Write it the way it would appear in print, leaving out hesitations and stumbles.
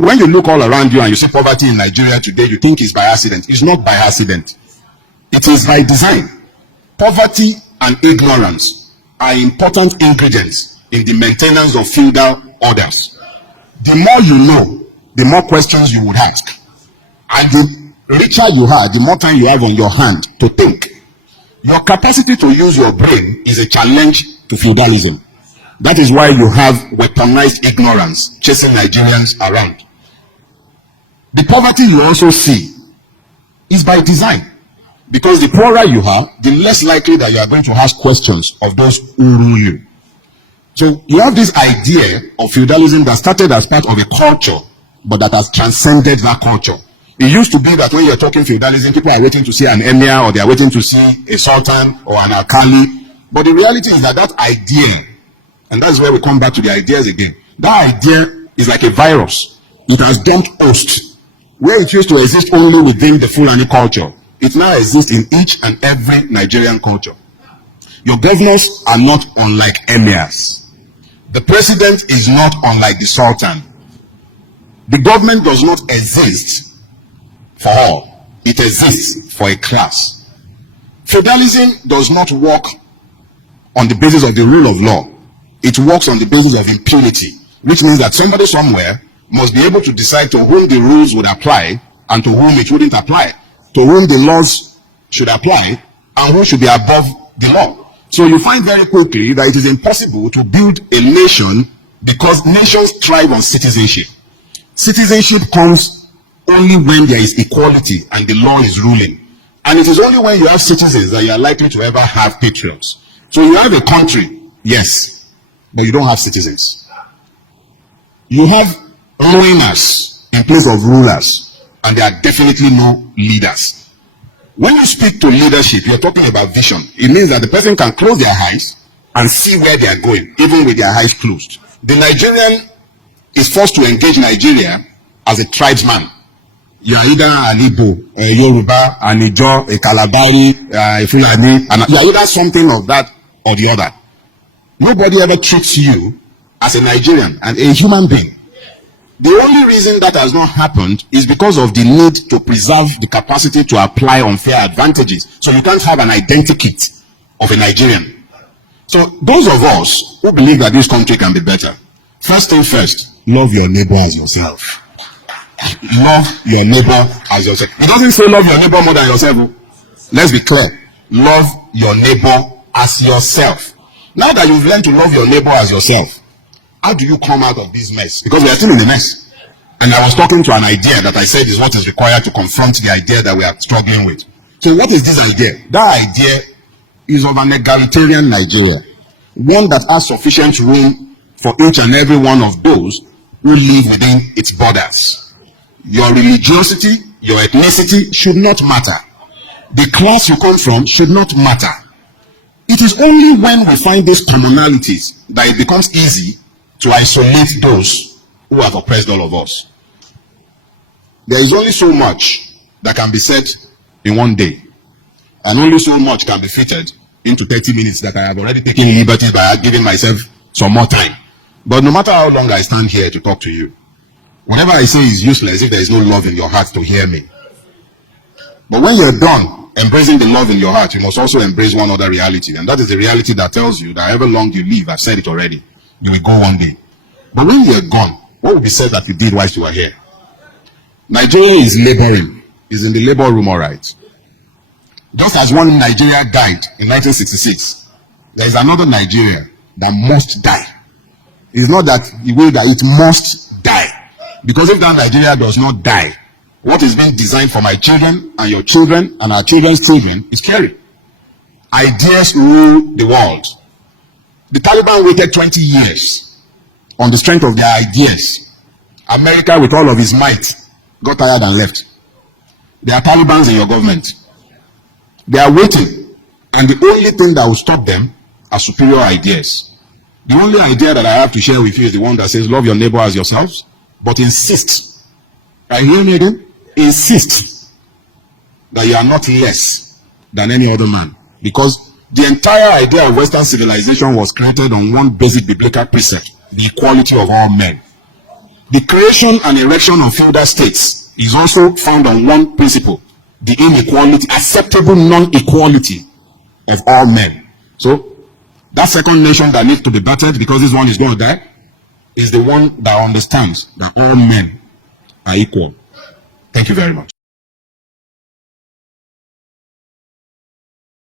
When you look all around you and you see poverty in Nigeria today, you think it's by accident. It's not by accident. It is by design. Poverty and ignorance are important ingredients in the maintenance of feudal orders. The more you know, the more questions you would ask. And the richer you are, the more time you have on your hand to think. Your capacity to use your brain is a challenge to feudalism. That is why you have weaponized ignorance chasing Nigerians around. The poverty you also see is by design. Because the poorer you are, the less likely that you are going to ask questions of those who rule you. So you have this idea of feudalism that started as part of a culture, but that has transcended that culture. It used to be that when you're talking feudalism, people are waiting to see an emir, or they are waiting to see a sultan or an alkali. But the reality is that that idea, and that's where we come back to the ideas again, that idea is like a virus. It has dumped host. Where it used to exist only within the Fulani culture, it now exists in each and every Nigerian culture. Your governors are not unlike emirs. The president is not unlike the sultan. The government does not exist for all. It exists for a class. Feudalism does not work on the basis of the rule of law. It works on the basis of impunity, which means that somebody somewhere must be able to decide to whom the rules would apply and to whom it wouldn't apply, to whom the laws should apply and who should be above the law. So you find very quickly that it is impossible to build a nation because nations thrive on citizenship. Citizenship comes only when there is equality and the law is ruling. And it is only when you have citizens that you are likely to ever have patriots. So you have a country, yes, but you don't have citizens. You have ruiners in place of rulers, and there are definitely no leaders. When you speak to leadership, you're talking about vision. It means that the person can close their eyes and see where they are going, even with their eyes closed. The Nigerian is forced to engage Nigeria as a tribesman. You are either an Igbo, a Yoruba, an Ijo, a Kalabari, a Fulani, and you are either something of that or the other. Nobody ever treats you as a Nigerian and a human being. The only reason that has not happened is because of the need to preserve the capacity to apply unfair advantages. So you can't have an identikit of a Nigerian. So those of us who believe that this country can be better, first thing first, love your neighbor as yourself. Love your neighbor as yourself. It doesn't say love your neighbor more than yourself. Let's be clear. Love your neighbor as yourself. Now that you've learned to love your neighbor as yourself, how do you come out of this mess? Because we are still in the mess. And I was talking to an idea that I said is what is required to confront the idea that we are struggling with. So what is this idea? That idea is of an egalitarian Nigeria. One that has sufficient room for each and every one of those who live within its borders. Your religiosity, your ethnicity should not matter. The class you come from should not matter. It is only when we find these commonalities that it becomes easy to isolate those who have oppressed all of us. There is only so much that can be said in one day, and only so much can be fitted into 30 minutes that I have already taken liberty by giving myself some more time. But no matter how long I stand here to talk to you, whatever I say is useless if there is no love in your heart to hear me. But when you're done embracing the love in your heart, you must also embrace one other reality, and that is the reality that tells you that however long you live, I've said it already, you will go one day. But when you're gone, what will be said that you did whilst you were here? Nigeria is laboring, is in the labor room, all right. Just as one Nigeria died in 1966, there is another Nigeria that must die. It's not that the way that it must die. Because if that Nigeria does not die, what is being designed for my children and your children and our children's children is scary. Ideas rule the world. The Taliban waited 20 years on the strength of their ideas. America, with all of his might, got tired and left. There are Talibans in your government. They are waiting. And the only thing that will stop them are superior ideas. The only idea that I have to share with you is the one that says, love your neighbor as yourselves, but insist. Are you hearing me again? Insist that you are not less than any other man. Because the entire idea of Western civilization was created on one basic biblical precept, the equality of all men. The creation and erection of feudal states is also found on one principle: the inequality, acceptable non-equality of all men. So that second nation that needs to be battered, because this one is going to die, is the one that understands that all men are equal. Thank you very much.